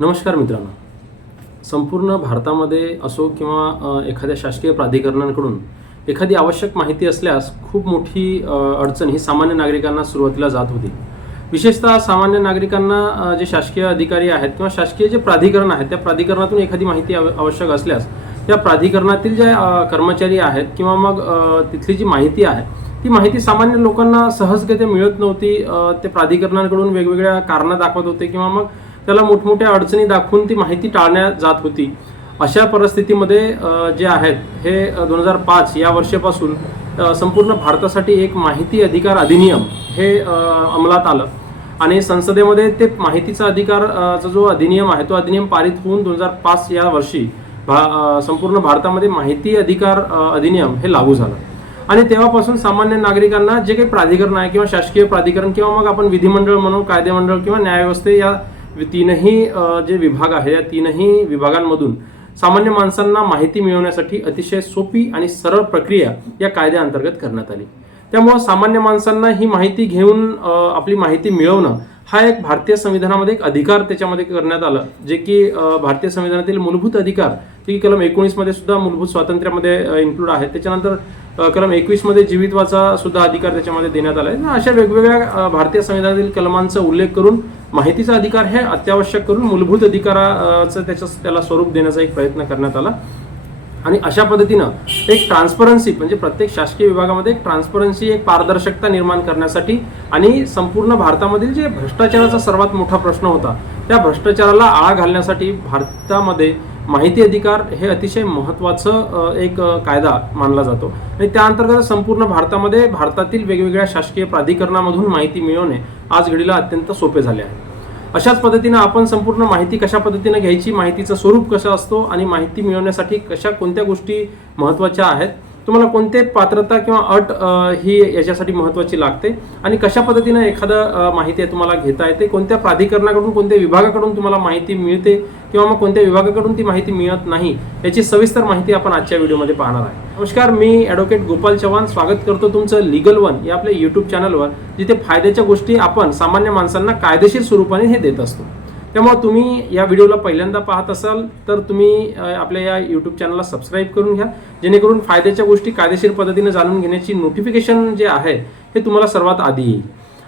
नमस्कार मित्रांनो. संपूर्ण भारतामध्ये असो किंवा एखाद्या शासकीय प्राधिकरणांकडून एखादी आवश्यक माहिती असल्यास खूप मोठी अडचण ही सामान्य नागरिकांना सुरुवातीला जात होती. विशेषतः सामान्य नागरिकांना जे शासकीय अधिकारी आहेत किंवा शासकीय जे प्राधिकरण आहेत त्या प्राधिकरणातून एखादी माहिती आवश्यक असल्यास त्या प्राधिकरणातील जे कर्मचारी आहेत किंवा मग तिथली जी माहिती आहे ती माहिती सामान्य लोकांना सहजगत्या मिळत नव्हती. ते प्राधिकरणांकडून वेगवेगळ्या कारणं दाखवत होते किंवा मग त्याला मोठमोठ्या अडचणी दाखवून ती माहिती टाळण्या जात होती. अशा परिस्थितीमध्ये जे आहेत हे दोन हजार पाच या वर्षापासून संपूर्ण भारतासाठी एक माहिती अधिकार अधिनियम हे अंमलात आलं. आणि संसदेमध्ये ते माहितीचा अधिकार जो अधिनियम आहे तो अधिनियम पारित होऊन दोन हजार पाच या वर्षी भा संपूर्ण भारतामध्ये माहिती अधिकार अधिनियम हे लागू झालं. आणि तेव्हापासून सामान्य नागरिकांना जे काही प्राधिकरण आहे किंवा शासकीय प्राधिकरण किंवा मग आपण विधिमंडळ म्हणू कायदेमंडळ किंवा न्यायव्यवस्थे या तीनही जे विभाग आहे या तीनही विभागांमधून सामान्य माणसांना माहिती मिळवण्यासाठी अतिशय सोपी आणि सरळ प्रक्रिया या कायद्याअंतर्गत करण्यात आली. त्यामुळं सामान्य माणसांना ही माहिती घेऊन आपली माहिती मिळवणं हा एक भारतीय संविधानामध्ये एक अधिकार त्याच्यामध्ये करण्यात आला जे की भारतीय संविधानातील मूलभूत अधिकार ती कलम एकोणीसमध्ये सुद्धा मूलभूत स्वातंत्र्यामध्ये इन्क्लूड आहे त्याच्यानंतर कलम एकवीसमध्ये जीवितवाचा सुद्धा अधिकार त्याच्यामध्ये देण्यात आला आहे. अशा वेगवेगळ्या भारतीय संविधानातील कलमांचा उल्लेख करून माहितीचा अधिकार हे अत्यावश्यक करून मूलभूत अधिकाराचं त्याच्या त्याला स्वरूप देण्याचा एक प्रयत्न करण्यात आला. आणि अशा पद्धतीनं एक ट्रान्सपरन्सी म्हणजे प्रत्येक शासकीय विभागामध्ये एक ट्रान्सपरन्सी एक पारदर्शकता निर्माण करण्यासाठी आणि संपूर्ण भारतामधील जे भ्रष्टाचाराचा सर्वात मोठा प्रश्न होता त्या भ्रष्टाचाराला आळा घालण्यासाठी भारतामध्ये माहिती अधिकार हे अतिशय महत्त्वाचं एक कायदा मानला जातो. आणि त्या अंतर्गत संपूर्ण भारतामध्ये भारतातील वेगवेगळ्या शासकीय प्राधिकरणामधून माहिती मिळवणे आज घडीला अत्यंत सोपे झाले आहे. अशाच पद्धतीनं आपण संपूर्ण माहिती कशा पद्धतीनं घ्यायची माहितीचं स्वरूप कसं असतो आणि माहिती मिळवण्यासाठी कशा कोणत्या गोष्टी महत्त्वाच्या आहेत तुम्हाला कोणते पात्रता किंवा अट ही याच्यासाठी महत्त्वाची लागते? आणि कशा पद्धतीनं एखादं माहिती आहे तुम्हाला घेता येते? कोणत्या प्राधिकरणाकडून कोणत्या विभागाकडून तुम्हाला माहिती मिळते? किंवा मग कोणत्या विभागाकडून ती माहिती मिळत नाही? याची सविस्तर माहिती आपण आजच्या व्हिडिओमध्ये पाहणार आहे. नमस्कार मी ॲडव्होकेट गोपाल चव्हाण. स्वागत करतो तुमचं लिगल वन या आपल्या यूट्यूब चॅनलवर जिथे फायद्याच्या गोष्टी आपण सामान्य माणसांना कायदेशीर स्वरूपाने हे देत असतो. त्यामुळे तुम्ही या व्हिडिओला पहिल्यांदा पाहत असाल तर तुम्ही आपल्या या यूट्यूब चॅनलला सबस्क्राईब करून घ्या. जेणेकरून फायद्याच्या गोष्टी कायदेशीर पद्धतीने जाणून घेण्याची नोटिफिकेशन जे आहे हे तुम्हाला सर्वात आधी येईल.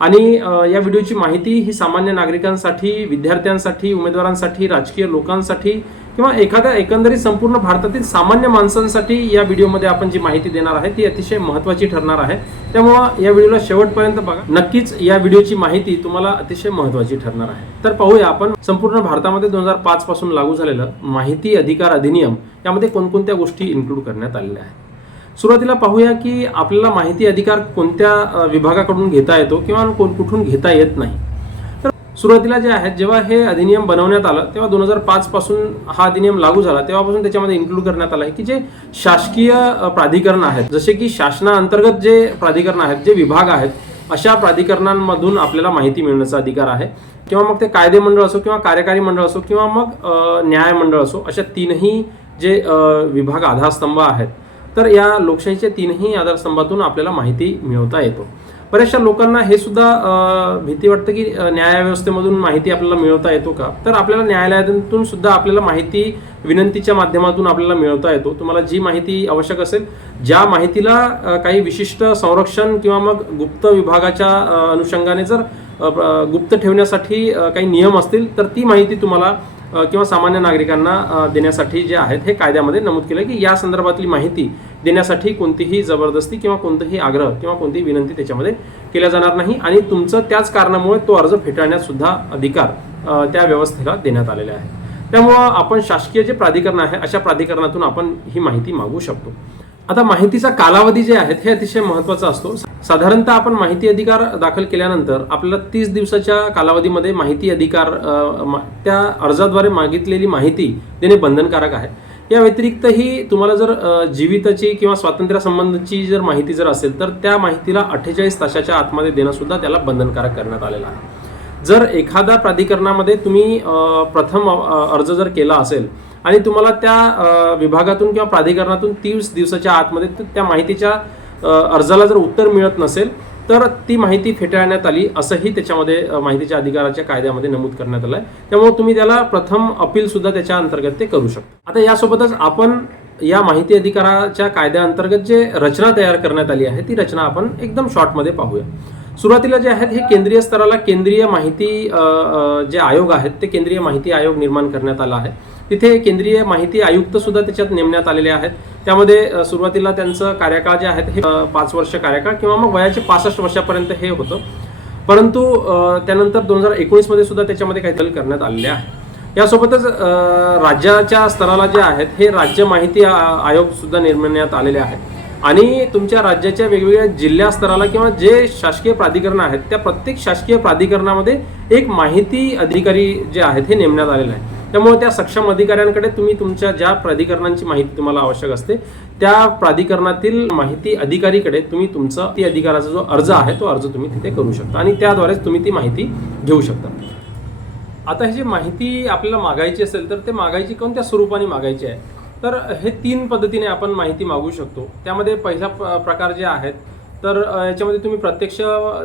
आणि या व्हिडिओची माहिती ही सामान्य नागरिकांसाठी विद्यार्थ्यांसाठी उमेदवारांसाठी राजकीय लोकांसाठी किंवा एखाद्या एकंदरीत संपूर्ण भारतातील सामान्य माणसांसाठी या व्हिडिओमध्ये आपण जी माहिती देणार आहे ती अतिशय महत्त्वाची ठरणार आहे. त्यामुळं या व्हिडिओला शेवटपर्यंत बघा. नक्कीच या व्हिडिओची माहिती तुम्हाला अतिशय महत्त्वाची ठरणार आहे. तर पाहूया आपण संपूर्ण भारतामध्ये दोन हजार पाच पासून लागू झालेलं माहिती अधिकार अधिनियम यामध्ये कोणकोणत्या गोष्टी इन्क्लूड करण्यात आलेल्या आहेत? सुरुवातीला पाहूया की आपल्याला माहिती अधिकार कोणत्या विभागाकडून घेता येतो किंवा कोण कुठून घेता येत नाही. सुरुवातीला जे आहेत जेव्हा हे अधिनियम बनवण्यात आलं तेव्हा दोन हजार पाच पासून हा अधिनियम लागू झाला तेव्हापासून त्याच्यामध्ये इन्क्लूड करण्यात आला आहे की जे शासकीय प्राधिकरण आहेत जसे की शासनाअंतर्गत जे प्राधिकरण आहेत जे विभाग आहेत अशा प्राधिकरणांमधून आपल्याला माहिती मिळण्याचा अधिकार आहे. किंवा मग ते कायदे मंडळ असो किंवा कार्यकारी मंडळ असो किंवा मग न्याय मंडळ असो अशा तीनही जे विभाग आधारस्तंभ आहेत तर या लोकशाहीच्या तीनही आधारस्तंभातून आपल्याला माहिती मिळवता येतो. बऱ्याचशा लोकांना हे सुद्धा भीती वाटतं की न्यायव्यवस्थेमधून माहिती आपल्याला मिळवता येतो का? तर आपल्याला न्यायालयातून सुद्धा आपल्याला माहिती विनंतीच्या माध्यमातून आपल्याला मिळवता येतो. तुम्हाला जी माहिती आवश्यक असेल ज्या माहितीला काही विशिष्ट संरक्षण किंवा मग गुप्त विभागाच्या अनुषंगाने जर गुप्त ठेवण्यासाठी काही नियम असतील तर ती माहिती तुम्हाला किंवा सामान्य नागरिकांना देण्यासाठी जे आहेत हे कायद्यामध्ये नमूद केलं की या संदर्भातली माहिती देण्यासाठी कोणतीही जबरदस्ती किंवा कोणताही आग्रह किंवा कोणतीही विनंती त्याच्यामध्ये केल्या जाणार नाही आणि तुमचं त्याच कारणामुळे तो अर्ज फेटाळण्यासुद्धा अधिकार त्या व्यवस्थेला देण्यात आलेले आहे त्यामुळं आपण शासकीय जे प्राधिकरण आहे अशा प्राधिकरणातून आपण ही माहिती मागू शकतो. आता माहितीचा कालावधी जे आहेत हे अतिशय महत्त्वाचा असतो. साधारणतः आपण माहिती अधिकार दाखल केल्यानंतर आपल्याला तीस दिवसाच्या कालावधीमध्ये माहिती अधिकार त्या अर्जाद्वारे मागितलेली माहिती देणे बंधनकारक आहे. या व्यतिरिक्तही तुम्हाला जर जीविताची किंवा स्वातंत्र्यासंबंधीची जर माहिती जर असेल तर त्या माहितीला अठ्ठेचाळीस तासाच्या आतमध्ये देणं सुद्धा त्याला बंधनकारक करण्यात आलेलं आहे. जर एखाद्या प्राधिकरणामध्ये तुम्ही प्रथम अर्ज जर केला असेल आणि तुम्हाला त्या विभागातून किंवा प्राधिकरणातून तीस दिवसाच्या आतमध्ये त्या माहितीच्या अर्जाला जर उत्तर मिळत नसेल तर ती माहिती फेटाळण्यात आली असंही त्याच्यामध्ये माहितीच्या अधिकाराच्या कायद्यामध्ये नमूद करण्यात आलं आहे त्यामुळे तुम्ही त्याला प्रथम अपील सुद्धा त्याच्या अंतर्गत ते करू शकता. आता यासोबतच आपण या माहिती अधिकाराच्या कायद्याअंतर्गत जे रचना तयार करण्यात आली आहे ती रचना आपण एकदम शॉर्टमध्ये पाहूया. सुरुवातीला जे आहेत हे केंद्रीय स्तराला केंद्रीय माहिती जे आयोग आहेत ते केंद्रीय माहिती आयोग निर्माण करण्यात आला आहे. तिथे केंद्रीय माहिती आयुक्त सुद्धा त्याच्यात नेमण्यात आलेले आहेत. त्यामध्ये सुरुवातीला त्यांचं कार्यकाळ जे आहेत हे पाच वर्ष कार्यकाळ किंवा मग वयाचे पासष्ट वर्षापर्यंत हे होतं. परंतु त्यानंतर दोन हजार एकोणीसमध्ये सुद्धा त्याच्यामध्ये काही बदल करण्यात आलेले आहे यासोबतच राज्याच्या स्तराला जे आहेत हे राज्य माहिती आ- आयोग सुद्धा निर्माण्यात आलेले आहेत. आणि तुमच्या राज्याच्या वेगवेगळ्या जिल्हा स्तराला किंवा जे शासकीय प्राधिकरण आहेत त्या प्रत्येक शासकीय प्राधिकरणामध्ये एक माहिती अधिकारी जे आहेत हे नेमण्यात आलेले आहे त्यामुळे त्या सक्षम अधिकाऱ्यांकडे तुम्ही तुमच्या ज्या प्राधिकरणांची माहिती तुम्हाला आवश्यक असते त्या प्राधिकरणातील माहिती अधिकारीकडे तुम्ही तुमचा ती अधिकाराचा जो अर्ज आहे तो अर्ज तुम्ही तिथे करू शकता आणि त्याद्वारेच तुम्ही ती माहिती घेऊ शकता. आता ही जी माहिती आपल्याला मागायची असेल तर ते मागायची कोणत्या स्वरूपाने मागायची आहे. तर हे तीन पद्धतीने आपण माहिती मागू शकतो. त्यामध्ये पहिला प्रकार जे आहेत तर याच्यामध्ये तुम्ही प्रत्यक्ष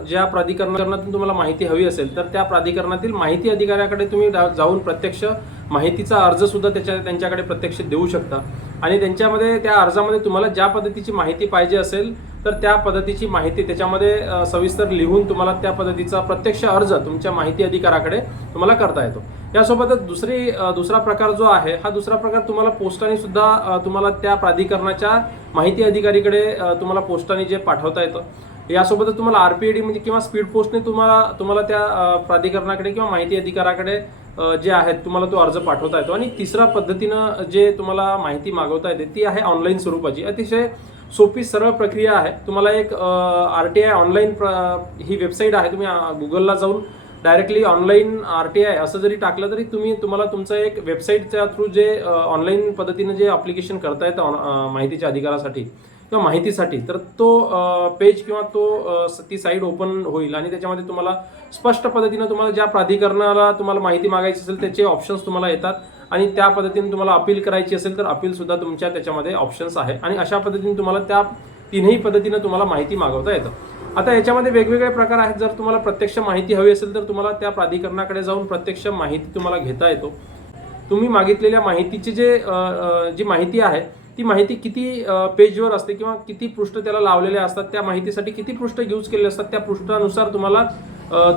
ज्या प्राधिकरणातून तुम्हाला माहिती हवी असेल तर त्या प्राधिकरणातील माहिती अधिकाऱ्याकडे तुम्ही जाऊन प्रत्यक्ष माहितीचा अर्जसुद्धा त्याच्या त्यांच्याकडे प्रत्यक्ष देऊ शकता. आणि त्यांच्यामध्ये त्या अर्जामध्ये तुम्हाला ज्या पद्धतीची माहिती पाहिजे असेल तर त्या पद्धतीची माहिती त्याच्यामध्ये सविस्तर लिहून तुम्हाला त्या पद्धतीचा प्रत्यक्ष अर्ज तुमच्या माहिती अधिकाराकडे तुम्हाला करता येतो. यासोबतच दुसरी दुसरा प्रकार जो आहे हा दुसरा प्रकार तुम्हाला पोस्टाने सुद्धा तुम्हाला त्या प्राधिकरणाच्या माहिती अधिकारीकडे तुम्हाला पोस्टाने जे पाठवता येतं. यासोबतच तुम्हाला आर पी डी म्हणजे किंवा स्पीड पोस्टने तुम्हाला तुम्हाला त्या प्राधिकरणाकडे किंवा माहिती अधिकाराकडे जे आहेत तुम्हाला तो अर्ज पाठवता येतो. आणि तिसरा पद्धतीनं जे तुम्हाला माहिती मागवता येते ती आहे ऑनलाईन स्वरूपाची. अतिशय सोपी सरळ प्रक्रिया आहे. तुम्हाला एक आर टी आय ऑनलाईन ही वेबसाईट आहे. तुम्ही गुगलला जाऊन directly online R T I असं जरी टाकलं तरी तुम्ही तुम्हाला तुमचं एक वेबसाईटच्या थ्रू जे ऑनलाईन पद्धतीनं जे अप्लिकेशन करता येतं ऑन- माहितीच्या अधिकारासाठी किंवा माहितीसाठी तर तो पेज किंवा तो ती साईट ओपन होईल आणि त्याच्यामध्ये तुम्हाला स्पष्ट पद्धतीनं तुम्हाला ज्या प्राधिकरणाला तुम्हाला माहिती मागायची असेल त्याचे ऑप्शन्स तुम्हाला येतात आणि त्या पद्धतीने तुम्हाला अपील करायची असेल तर अपीलसुद्धा तुमच्या त्याच्यामध्ये ऑप्शन्स आहे. आणि अशा पद्धतीने तुम्हाला त्या तीनही पद्धतीनं तुम्हाला माहिती मागवता येतं. आता याच्यामध्ये वेगवेगळे प्रकार आहेत. जर तुम्हाला प्रत्यक्ष माहिती हवी असेल तर तुम्हाला त्या प्राधिकरणाकडे जाऊन प्रत्यक्ष माहिती तुम्हाला घेता येतो. तुम्ही मागितलेल्या माहितीची जे जी माहिती आहे ती माहिती किती पेजवर असते किंवा किती पृष्ठ त्याला लावलेले असतात त्या माहितीसाठी किती पृष्ठ यूज केलेले असतात त्या पृष्ठानुसार तुम्हाला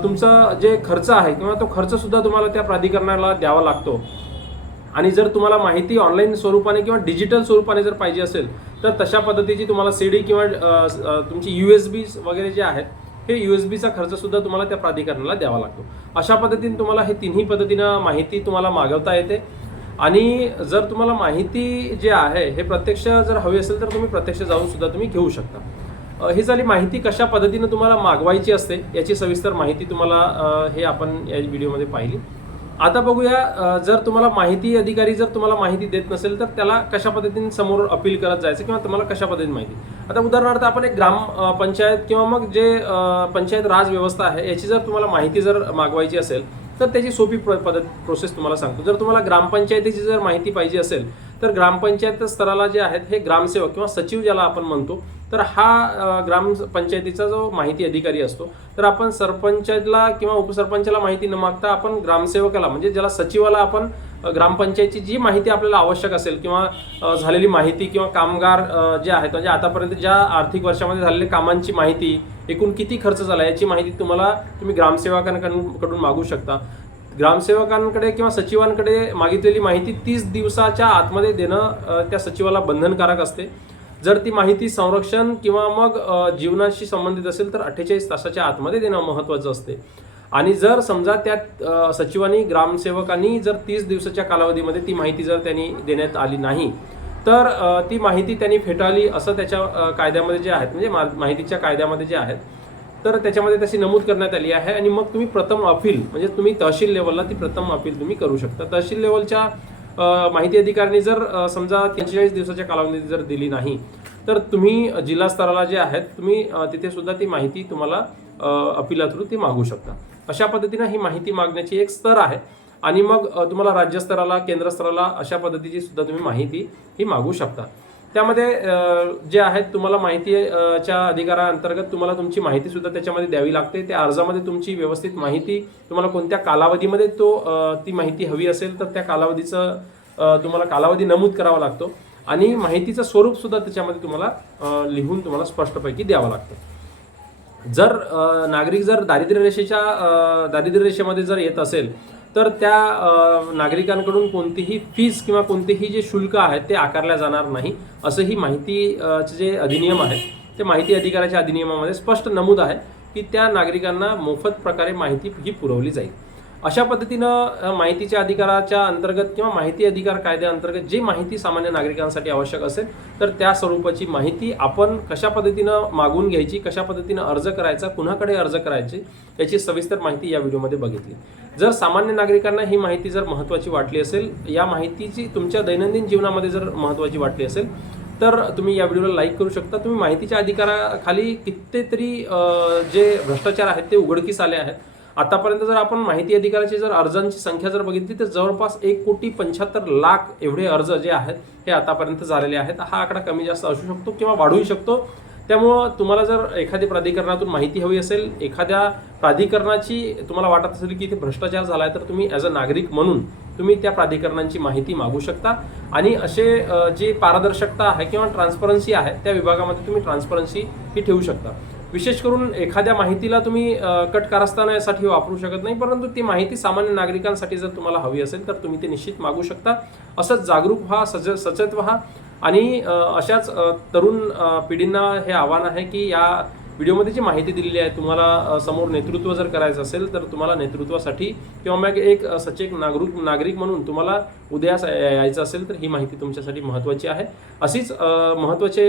तुमचा जे खर्च आहे किंवा तो खर्चसुद्धा तुम्हाला त्या प्राधिकरणाला द्यावा लागतो. आणि जर तुम्हाला माहिती ऑनलाईन स्वरूपाने किंवा डिजिटल स्वरूपाने जर पाहिजे असेल तर तशा पद्धतीची तुम्हाला सी डी किंवा तुमची यू एस बी वगैरे जे आहेत हे यू एस बीचा खर्चसुद्धा तुम्हाला त्या प्राधिकरणाला द्यावा लागतो. अशा पद्धतीने तुम्हाला हे तिन्ही पद्धतीनं माहिती तुम्हाला मागवता येते. आणि जर तुम्हाला माहिती जे आहे हे प्रत्यक्ष जर हवी असेल तर तुम्ही प्रत्यक्ष जाऊन सुद्धा तुम्ही घेऊ शकता. हे ही झाली माहिती कशा पद्धतीनं तुम्हाला मागवायची असते याची सविस्तर माहिती तुम्हाला हे आपण या व्हिडिओमध्ये पाहिली. आता बघूया जर तुम्हाला माहिती अधिकारी जर तुम्हाला माहिती देत नसेल तर त्याला कशा पद्धतीने समोर अपील करत जायचं किंवा तुम्हाला कशा पद्धतीने माहिती? आता उदाहरणार्थ आपण एक ग्राम पंचायत किंवा मग जे पंचायत राज व्यवस्था आहे याची जर तुम्हाला माहिती जर मागवायची असेल तर त्याची सोपी प्र- पद्धत प्रोसेस तुम्हाला सांगतो. जर तुम्हाला ग्रामपंचायतीची जर माहिती पाहिजे असेल तर ग्रामपंचायत स्तराला जे आहेत हे ग्रामसेवक किंवा सचिव ज्याला आपण म्हणतो तर हा ग्रामपंचायतीचा जो माहिती अधिकारी असतो तर आपण सरपंचाला किंवा उपसरपंचाला माहिती न मागता आपण ग्रामसेवकाला म्हणजे ज्याला सचिवाला आपण ग्रामपंचायतीची ग्रामपंचायतची जी माहिती आपल्याला आवश्यक असेल किंवा झालेली माहिती किंवा कामगार जे आहेत म्हणजे आतापर्यंत ज्या आर्थिक वर्षामध्ये झालेल्या कामांची माहिती एकूण किती खर्च झाला याची माहिती तुम्हाला तुम्ही ग्रामसेवकांकडून मागू शकता. ग्रामसेवकांकडे किंवा सचिवांकडे मागितलेली माहिती तीस दिवसाच्या आतमध्ये देणं त्या सचिवाला बंधनकारक असते. जर ती माहिती संरक्षण किंवा मग जीवनाशी संबंधित असेल तर अठ्ठेचाळीस तासाच्या आतमध्ये देणं महत्त्वाचं असते. आणि जर समजा त्या सचिवांनी ग्रामसेवकांनी जर तीस दिवसाच्या कालावधीमध्ये ती माहिती जर त्यांनी देण्यात आली नाही तर ती माहिती त्यांनी फेटाळली असं त्याच्या कायद्यामध्ये जे आहेत म्हणजे मा- माहितीच्या कायद्यामध्ये जे आहेत तर त्याच्यामध्ये तशी नमूद करण्यात आली आहे. आणि मग तुम्ही प्रथम अपील म्हणजे तुम्ही तहसील लेवलला ती प्रथम अपील तुम्ही करू शकता. तहसील लेवलच्या माहिती अधिकाऱ्यांनी जर समजा पंचेचाळीस दिवसाच्या कालावधीत जर दिली नाही तर तुम्ही जिल्हा स्तराला जे आहेत तुम्ही तिथे सुद्धा ती माहिती तुम्हाला अपिला थ्रू ती मागू शकता. अशा पद्धतीनं ही माहिती मागण्याची एक स्तर आहे. आणि मग तुम्हाला राज्यस्तराला केंद्रस्तराला अशा पद्धतीची सुद्धा तुम्ही माहिती ही मागू शकता. त्यामध्ये जे आहेत तुम्हाला माहितीच्या अधिकाराअंतर्गत तुम्हाला तुमची माहितीसुद्धा त्याच्यामध्ये द्यावी लागते. त्या अर्जामध्ये तुमची व्यवस्थित माहिती तुम्हाला कोणत्या कालावधीमध्ये तो ती माहिती हवी असेल तर त्या कालावधीचं तुम्हाला कालावधी नमूद करावा लागतो. आणि माहितीचं स्वरूपसुद्धा त्याच्यामध्ये तुम्हाला लिहून तुम्हाला स्पष्टपैकी द्यावं लागतं. जर नागरिक जर दारिद्र्य रेषेच्या दारिद्र्य रेषेमध्ये जर येत असेल तर त्या नागरिकांकडून कोणतीही फीस किंवा कोणतेही जे शुल्क आहेत ते आकारल्या जाणार नाही असंही माहितीचे जे अधिनियम आहेत ते माहिती अधिकाराच्या अधिनियमामध्ये स्पष्ट नमूद आहे की त्या नागरिकांना मोफत प्रकारे माहिती ही पुरवली जाईल. अशा पद्धतीनं माहितीच्या अधिकाराच्या अंतर्गत किंवा माहिती अधिकार कायद्याअंतर्गत जी माहिती सामान्य नागरिकांसाठी आवश्यक असेल तर त्या स्वरूपाची माहिती आपण कशा पद्धतीनं मागून घ्यायची कशा पद्धतीनं अर्ज करायचा कुणाकडे अर्ज करायचे याची सविस्तर माहिती या व्हिडिओमध्ये बघितली. जर सामान्य नागरिकांना ही माहिती जर महत्त्वाची वाटली असेल या माहितीची तुमच्या दैनंदिन जीवनामध्ये जर महत्त्वाची वाटली असेल तर तुम्ही या व्हिडिओला लाईक करू शकता. तुम्ही माहितीच्या अधिकाराखाली कितीतरी जे भ्रष्टाचार आहेत ते उघडकीस आले आहेत. आतापर्यंत जर आपण माहिती अधिकाराची जर अर्जांची संख्या जर बघितली तर जवळपास एक कोटी पंच्याहत्तर लाख एवढे अर्ज जे आहेत हे आतापर्यंत झालेले आहेत. हा आकडा कमी जास्त असू शकतो किंवा वाढूही शकतो. त्यामुळं तुम्हाला जर एखाद्या प्राधिकरणातून माहिती हवी असेल एखाद्या प्राधिकरणाची तुम्हाला वाटत असेल की इथे भ्रष्टाचार झाला आहे तर तुम्ही ॲज अ नागरिक म्हणून तुम्ही त्या प्राधिकरणांची माहिती मागू शकता. आणि असे जे पारदर्शकता आहे किंवा ट्रान्सपरन्सी आहे त्या विभागामध्ये तुम्ही ट्रान्सपरन्सी ही ठेवू शकता. विशेष करून एखाद्या माहितीला तुम्ही कट कारस्थानासाठी वापरू शकत नाही परंतु ती माहिती सामान्य नागरिकांसाठी जर तुम्हाला हवी असेल तर तुम्ही ते निश्चित मागू शकता. असंच जागरूक व्हा सज सचेत व्हा आणि अशाच तरुण पिढींना हे आव्हान आहे की या व्हिडिओमध्ये जी माहिती दिलेली आहे तुम्हाला समोर नेतृत्व जर करायचं असेल तर तुम्हाला नेतृत्वासाठी किंवा मग एक सचेक नागरिक नागरिक म्हणून तुम्हाला उदयास यायचं असेल तर ही माहिती तुमच्यासाठी महत्त्वाची आहे. अशीच महत्त्वाचे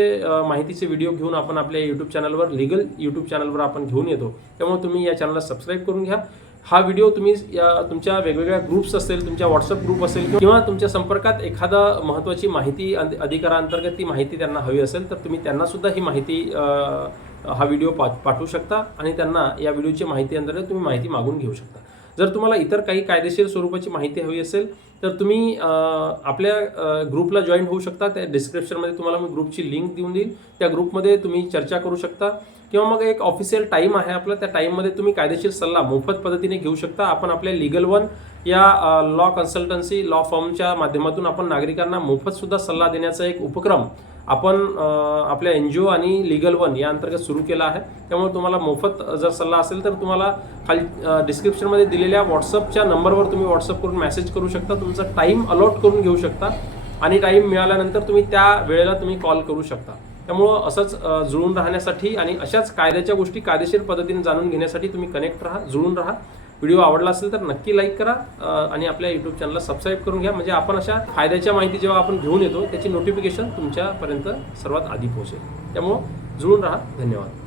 माहितीचे व्हिडिओ घेऊन आपण आपल्या यूट्यूब चॅनलवर लिगल यूट्यूब चॅनलवर आपण घेऊन येतो. त्यामुळे तुम्ही या चॅनलला सबस्क्राईब करून घ्या. हा व्हिडिओ तुम्ही या तुमच्या वेगवेगळ्या ग्रुप्स असेल तुमच्या व्हॉट्सअप ग्रुप असेल किंवा तुमच्या संपर्कात एखादा महत्त्वाची माहिती अधिकारांतर्गत ती माहिती त्यांना हवी असेल तर तुम्ही त्यांनासुद्धा ही माहिती हा व्हिडिओ पा पाठवू शकता आणि त्यांना या व्हिडिओची माहिती अंतर्गत तुम्ही माहिती मागून घेऊ शकता. जर तुम्हाला इतर काही कायदेशीर स्वरूपाची माहिती हवी असेल तर तुम्ही आपल्या ग्रुपला जॉईन होऊ शकता. त्या डिस्क्रिप्शनमध्ये तुम्हाला मी ग्रुपची लिंक देऊन देईल. त्या ग्रुपमध्ये तुम्ही चर्चा करू शकता. किंवा मग एक ऑफिशियल टाईम आहे आपला त्या टाईममध्ये तुम्ही कायदेशीर सल्ला मोफत पद्धतीने घेऊ शकता. आपण आपल्या लिगल वन या लॉ कन्सल्टन्सी लॉ फर्मच्या माध्यमातून आपण नागरिकांना मोफतसुद्धा सल्ला देण्याचा एक उपक्रम आपण आपल्या एन जी ओ आणि लिगल वन या अंतर्गत सुरू केला आहे. त्यामुळे तुम्हाला मोफत जर सल्ला असेल तर तुम्हाला खाली डिस्क्रिप्शनमध्ये दिलेल्या व्हॉट्सअपच्या नंबरवर तुम्ही व्हॉट्सअप करून मेसेज करू शकता. तुमचा टाईम अलॉट करून घेऊ शकता. आणि टाईम मिळाल्यानंतर तुम्ही त्या वेळेला तुम्ही कॉल करू शकता. त्यामुळं असंच जुळून राहण्यासाठी आणि अशाच कायद्याच्या गोष्टी कायदेशीर पद्धतीने जाणून घेण्यासाठी तुम्ही कनेक्ट राहा जुळून राहा. व्हिडिओ आवडला असेल तर नक्की लाईक करा आणि आपल्या यूट्यूब चॅनलला सबस्क्राईब करून घ्या. म्हणजे आपण अशा फायद्याच्या माहिती जेव्हा आपण घेऊन येतो त्याची नोटिफिकेशन तुमच्यापर्यंत सर्वात आधी पोहोचेल. त्यामुळं जुळून राहा. धन्यवाद.